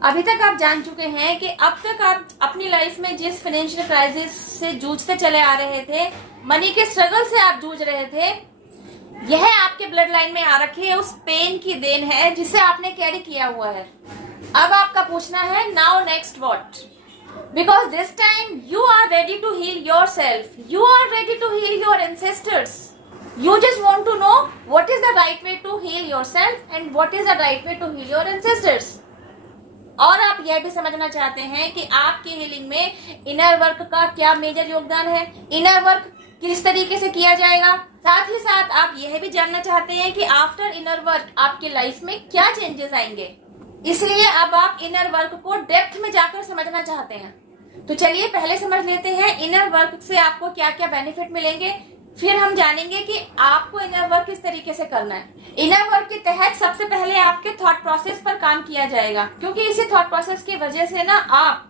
अभी तक आप जान चुके हैं कि अब तक आप अपनी लाइफ में जिस फाइनेंशियल क्राइसिस से जूझते चले आ रहे थे, मनी के स्ट्रगल से आप जूझ रहे थे, यह आपके ब्लड लाइन में आ रखी है, उस पेन की देन है जिसे आपने कैरी किया हुआ है। अब आपका पूछना है now next what, because this time you are ready to heal yourself, you are ready to heal your ancestors, you just want to know what is the right way to heal yourself and what is the right way to heal your ancestors। और आप यह भी समझना चाहते हैं कि आपकी healing में इनर वर्क का क्या मेजर योगदान है, इनर वर्क किस तरीके से किया जाएगा। साथ ही साथ आप यह भी जानना चाहते हैं कि आफ्टर इनर वर्क आपकी लाइफ में क्या चेंजेस आएंगे। इसलिए अब आप इनर वर्क को डेप्थ में जाकर समझना चाहते हैं। तो चलिए पहले समझ लेते हैं इनर वर्क से आपको क्या क्या बेनिफिट मिलेंगे, फिर हम जानेंगे कि आपको इनर वर्क किस तरीके से करना है। इनर वर्क के तहत सबसे पहले आपके थॉट प्रोसेस पर काम किया जाएगा, क्योंकि इसी थॉट प्रोसेस की वजह से ना आप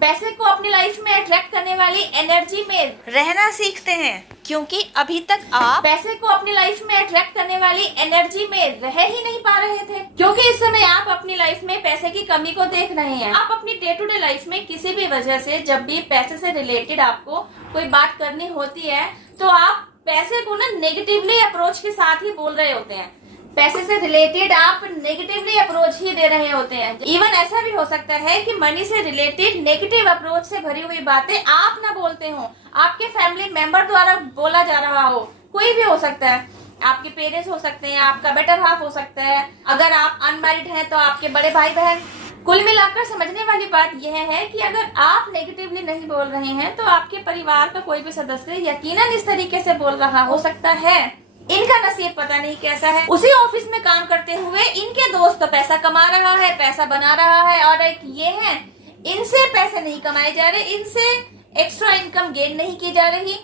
पैसे को अपनी लाइफ में अट्रैक्ट करने वाली एनर्जी में रहना सीखते हैं, क्योंकि अभी तक आप पैसे को अपनी लाइफ में अट्रैक्ट करने वाली एनर्जी में रह ही नहीं पा रहे थे, क्योंकि इस समय आप अपनी लाइफ में पैसे की कमी को देख रहे हैं। आप अपनी डे टू डे लाइफ में किसी भी वजह से जब भी पैसे से रिलेटेड आपको कोई बात करनी होती है तो आप पैसे को ना नेगेटिवली अप्रोच के साथ ही बोल रहे होते हैं, पैसे से रिलेटेड आप नेगेटिवली अप्रोच ही दे रहे होते हैं। इवन ऐसा भी हो सकता है कि मनी से रिलेटेड नेगेटिव अप्रोच से भरी हुई बातें आप ना बोलते हो, आपके फैमिली मेंबर द्वारा बोला जा रहा हो, कोई भी हो सकता है, आपके पेरेंट्स हो सकते हैं, आपका बेटर हाफ हो सकता है, अगर आप अनमैरिड हैं तो आपके बड़े भाई बहन। कुल मिलाकर समझने वाली बात यह है कि अगर आप नेगेटिवली नहीं बोल रहे हैं तो आपके परिवार का कोई भी सदस्य यकीनन इस तरीके से बोल रहा हो सकता है। इनका नसीब पता नहीं कैसा है, उसी ऑफिस में काम करते हुए इनके दोस्त तो पैसा कमा रहा है, पैसा बना रहा है, और एक ये है इनसे पैसे नहीं कमाए जा रहे, इनसे एक्स्ट्रा इनकम गेन नहीं की जा रही।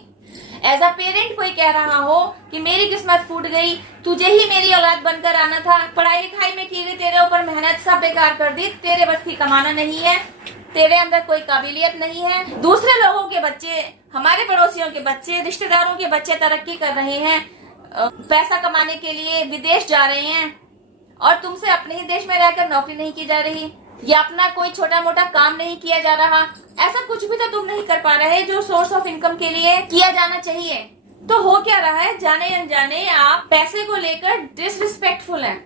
एज अ पेरेंट कोई कह रहा हो कि मेरी किस्मत फूट गई, तुझे ही मेरी औलाद बनकर आना था, पढ़ाई लिखाई में की गई तेरे ऊपर मेहनत सब बेकार कर दी, तेरे बस की कमाना नहीं है, तेरे अंदर कोई काबिलियत नहीं है। दूसरे लोगों के बच्चे, हमारे पड़ोसियों के बच्चे, रिश्तेदारों के बच्चे तरक्की कर रहे हैं, पैसा कमाने के लिए विदेश जा रहे हैं, और तुमसे अपने ही देश में रहकर नौकरी नहीं की जा रही, या अपना कोई छोटा मोटा काम नहीं किया जा रहा, ऐसा कुछ भी तो तुम नहीं कर पा रहे जो सोर्स ऑफ इनकम के लिए किया जाना चाहिए। तो हो क्या रहा है, जाने अनजाने आप पैसे को लेकर डिसरिस्पेक्टफुल हैं।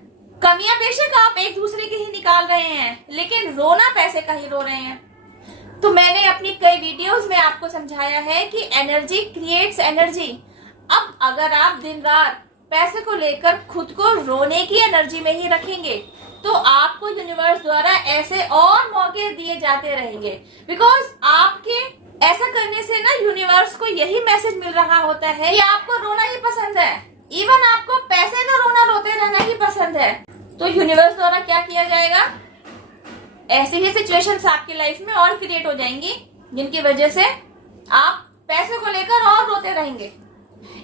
कमियां बेशक आप एक दूसरे की ही निकाल रहे हैं, लेकिन रोना पैसे का ही रो रहे हैं। तो मैंने अपनी कई वीडियोस में आपको समझाया है कि एनर्जी क्रिएट्स एनर्जी। अब अगर आप दिन रात पैसे को लेकर खुद को रोने की एनर्जी में ही रखेंगे तो आपको यूनिवर्स द्वारा ऐसे और मौके दिए जाते रहेंगे, बिकॉज आपके ऐसा करने से ना यूनिवर्स को यही मैसेज मिल रहा होता है कि आपको रोना ही पसंद है, इवन आपको पैसे का रोना रोते रहना ही पसंद है। तो यूनिवर्स द्वारा क्या किया जाएगा, ऐसी ही सिचुएशंस आपकी लाइफ में और क्रिएट हो जाएंगी जिनकी वजह से आप पैसे को लेकर और रोते रहेंगे।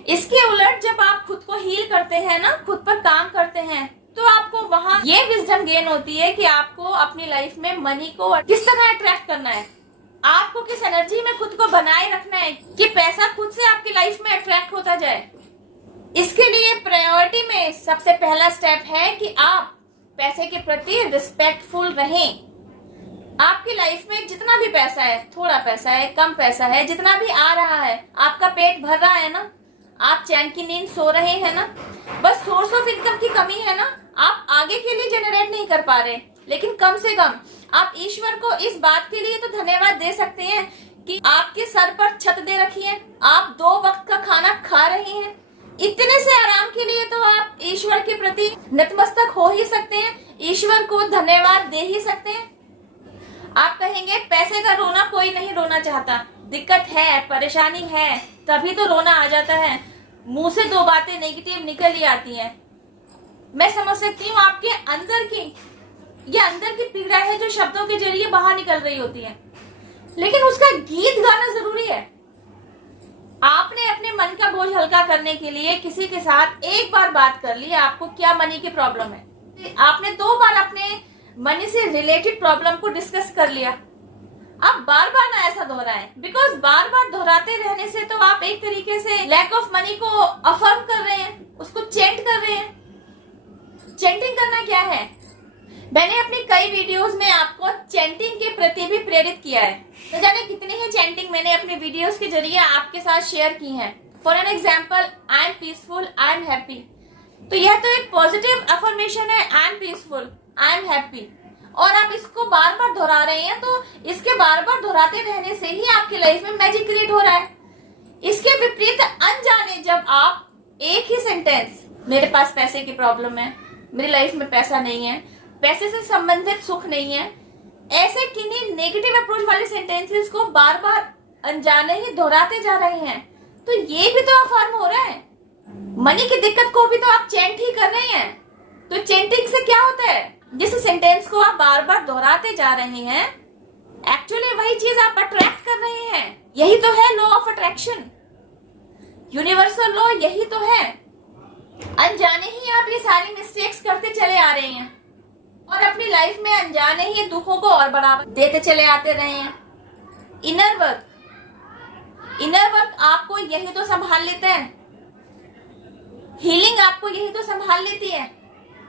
इसके उलट जब आप खुद को हील करते हैं ना, खुद पर काम करते हैं, तो आपको वहां ये विजडम गेन होती है कि आपको अपनी लाइफ में मनी को किस तरह अट्रैक्ट करना है, आपको किस एनर्जी में खुद को बनाए रखना है कि पैसा खुद से आपकी लाइफ में अट्रैक्ट होता जाए। इसके लिए प्रायोरिटी में सबसे पहला स्टेप है कि आप पैसे के प्रति रिस्पेक्टफुल रहें। आपकी लाइफ में जितना भी पैसा है, थोड़ा पैसा है, कम पैसा है, जितना भी आ रहा है, आपका पेट भर रहा है ना, आप चैन की नींद सो रहे हैं ना, बस सोर्स ऑफ इनकम की कमी है ना, आप आगे के लिए जनरेट नहीं कर पा रहे, लेकिन कम से कम आप ईश्वर को इस बात के लिए तो धन्यवाद दे सकते हैं कि आपके सर पर छत दे रखी है, आप 2 वक्त का खाना खा रहे हैं। इतने से आराम के लिए तो आप ईश्वर के प्रति नतमस्तक हो ही सकते हैं, ईश्वर को धन्यवाद दे ही सकते हैं। आप कहेंगे पैसे का रोना कोई नहीं रोना चाहता, दिक्कत है, परेशानी है, तभी तो रोना आ जाता है, मुंह से 2 बातें नेगेटिव निकल ही आती हैं। मैं समझ सकती हूँ आपके अंदर की ये अंदर की पीड़ा है जो शब्दों के जरिए बाहर निकल रही होती है, लेकिन उसका गीत गाना जरूरी है। आपने अपने मन का बोझ हल्का करने के लिए किसी के साथ एक बार बात कर ली, आपको क्या मनी की प्रॉब्लम है, आपने 2 बार अपने मनी से रिलेटेड प्रॉब्लम को डिस्कस कर लिया। आप बार बार ना ऐसा दोहराएं, बिकॉज बार बार दोहराते रहने से तो आप एक तरीके से लैक ऑफ मनी को अफर्म कर रहे हैं, उसको चेंट कर रहे हैं। चेंटिंग करना क्या है, मैंने अपनी कई वीडियोस में आपको प्रेरित किया है। न जाने कितनी ही चैंटिंग मैंने अपने वीडियोस के जरिए आपके साथ शेयर की हैं। For an example, I am peaceful, I am happy. तो यह तो एक पॉजिटिव अफर्मेशन है, I am peaceful, I am happy, और आप इसको बार बार दोहरा रहे हैं। तो इसके बार बार दोहराते रहने से ही आपकी लाइफ में मैजिक क्रिएट हो रहा है। इसके विपरीत अनजाने जब आप एक ही सेंटेंस, मेरे पास पैसे की प्रॉब्लम है, मेरी लाइफ में पैसा नहीं है, पैसे से संबंधित सुख नहीं है, ऐसे किन्हीं नेगेटिव अप्रोच वाले सेंटेंसेस को बार बार अनजाने ही दोहराते जा रहे हैं, तो ये भी तो अफर्म हो रहा है। मनी की दिक्कत को भी तो आप चैंट ही कर रहे हैं। तो चैंटिंग से क्या होता है? जिस सेंटेंस को आप बार बार दोहराते जा रहे हैं, एक्चुअली वही चीज आप अट्रैक्ट कर रहे हैं। यही तो है law of attraction, universal law यही तो है। अनजाने ही आप ये सारी मिस्टेक्स करते चले आ रहे हैं और अपनी लाइफ में अनजाने ही दुखों को और बढ़ावा देते चले आते रहे हैं। इनर वर्क आपको यही तो संभाल लेते हैं। हीलिंग आपको यही तो संभाल लेती है।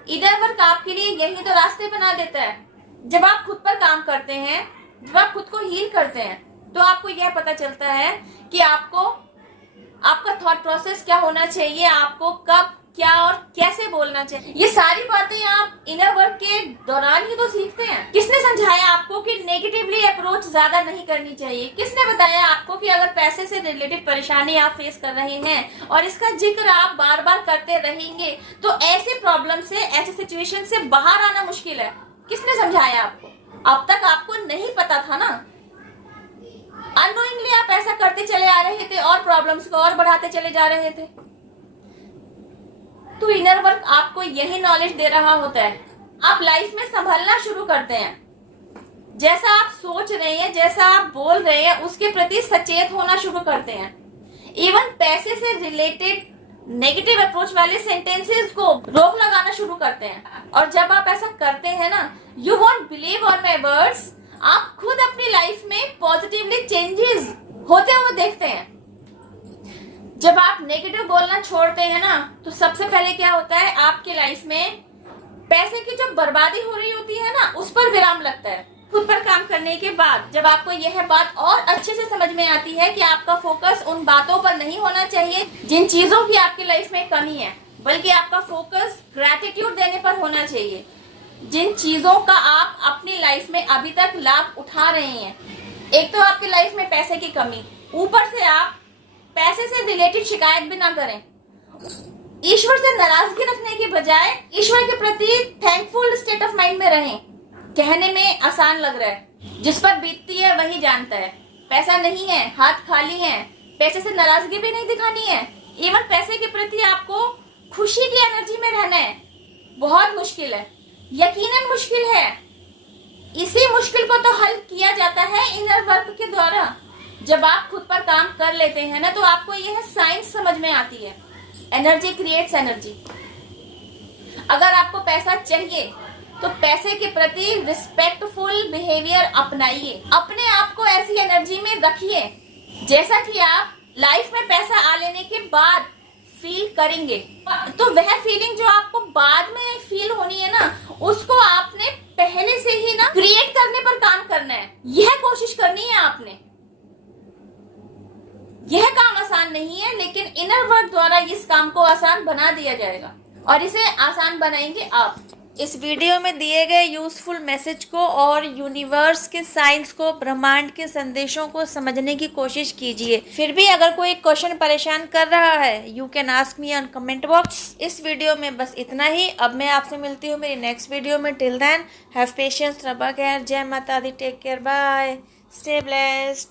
इनर वर्क आपके लिए यही तो रास्ते बना देता है। जब आप खुद पर काम करते हैं, जब आप खुद को हील करते हैं, तो आपको यह पता चलता है कि आपका थॉट प्रोसेस क्या होना चाहिए, आपको कब क्या और कैसे बोलना चाहिए। ये सारी बातें आप इनर वर्क के दौरान ही तो सीखते हैं। किसने समझाया आपको कि नेगेटिवली अप्रोच ज्यादा नहीं करनी चाहिए? किसने बताया आपको कि अगर पैसे से रिलेटेड परेशानी आप फेस कर रहे हैं और इसका जिक्र आप बार बार करते रहेंगे तो ऐसे प्रॉब्लम से, ऐसे सिचुएशन से बाहर आना मुश्किल है? किसने समझाया आपको? अब तक आपको नहीं पता था ना। अननोइंगली आप ऐसा करते चले आ रहे थे और प्रॉब्लम्स को और बढ़ाते चले जा रहे थे। तो इनर वर्क आपको यही नॉलेज दे रहा होता है। आप लाइफ में संभलना शुरू करते हैं। जैसा आप सोच रहे हैं, जैसा आप बोल रहे हैं, उसके प्रति सचेत होना शुरू करते हैं। इवन पैसे से रिलेटेड नेगेटिव अप्रोच वाले सेंटेंसेस को रोक लगाना शुरू करते हैं। और जब आप ऐसा करते हैं ना, you won't believe on my words, आप खुद अपनी लाइफ में पॉजिटिवली चेंजेस होते हुए देखते हैं। जब आप नेगेटिव बोलना छोड़ते हैं ना, तो सबसे पहले क्या होता है, आपके लाइफ में पैसे की जो बर्बादी हो रही होती है ना, उस पर विराम लगता है। खुद पर काम करने के बाद जब आपको यह बात और अच्छे से समझ में आती है कि आपका फोकस उन बातों पर नहीं होना चाहिए जिन चीजों की आपकी लाइफ में कमी है, बल्कि आपका फोकस ग्रैटिट्यूड देने पर होना चाहिए। जिन चीजों का आप अपनी लाइफ में अभी तक लाभ उठा रहे हैं, एक तो आपकी लाइफ में पैसे की कमी, ऊपर से आप पैसे से रिलेटेड शिकायत भी ना करें। ईश्वर से नाराजगी रखने के बजाय ईश्वर के प्रति थैंकफुल स्टेट ऑफ माइंड में रहें। कहने में आसान लग रहा है, जिस पर बीतती है वही जानता है। पैसा नहीं है, हाथ खाली है, पैसे से नाराजगी भी नहीं दिखानी है। इवन पैसे के प्रति आपको खुशी की एनर्जी में रहना है। बहुत मुश्किल है, यकीनन मुश्किल है। इसी मुश्किल को तो हल किया जाता है इनर वर्क के द्वारा। जब आप खुद पर काम कर लेते हैं ना, तो आपको यह साइंस समझ में आती है। Energy creates energy. अगर आपको पैसा चाहिए तो पैसे के प्रति रिस्पेक्टफुल बिहेवियर अपनाइए। अपने आप को ऐसी एनर्जी में रखिए जैसा कि आप लाइफ में पैसा आ लेने के बाद फील करेंगे। तो वह फीलिंग जो आपको बाद में फील होनी है ना, उसको आपने पहले से ही ना क्रिएट करने पर काम करना है। यह कोशिश करनी है आपने। यह काम आसान नहीं है, लेकिन इनर वर्क द्वारा इस काम को आसान बना दिया जाएगा और इसे आसान बनाएंगे आप। इस वीडियो में दिए गए यूजफुल मैसेज को और यूनिवर्स के साइंस को, ब्रह्मांड के संदेशों को समझने की कोशिश कीजिए। फिर भी अगर कोई क्वेश्चन परेशान कर रहा है, you can ask me on comment box. इस वीडियो में बस इतना ही। अब मैं आपसे मिलती हूँ मेरी नेक्स्ट वीडियो में। टिल देन हैव पेशेंस, रब केयर, जय माता दी, take care, bye, stay blessed.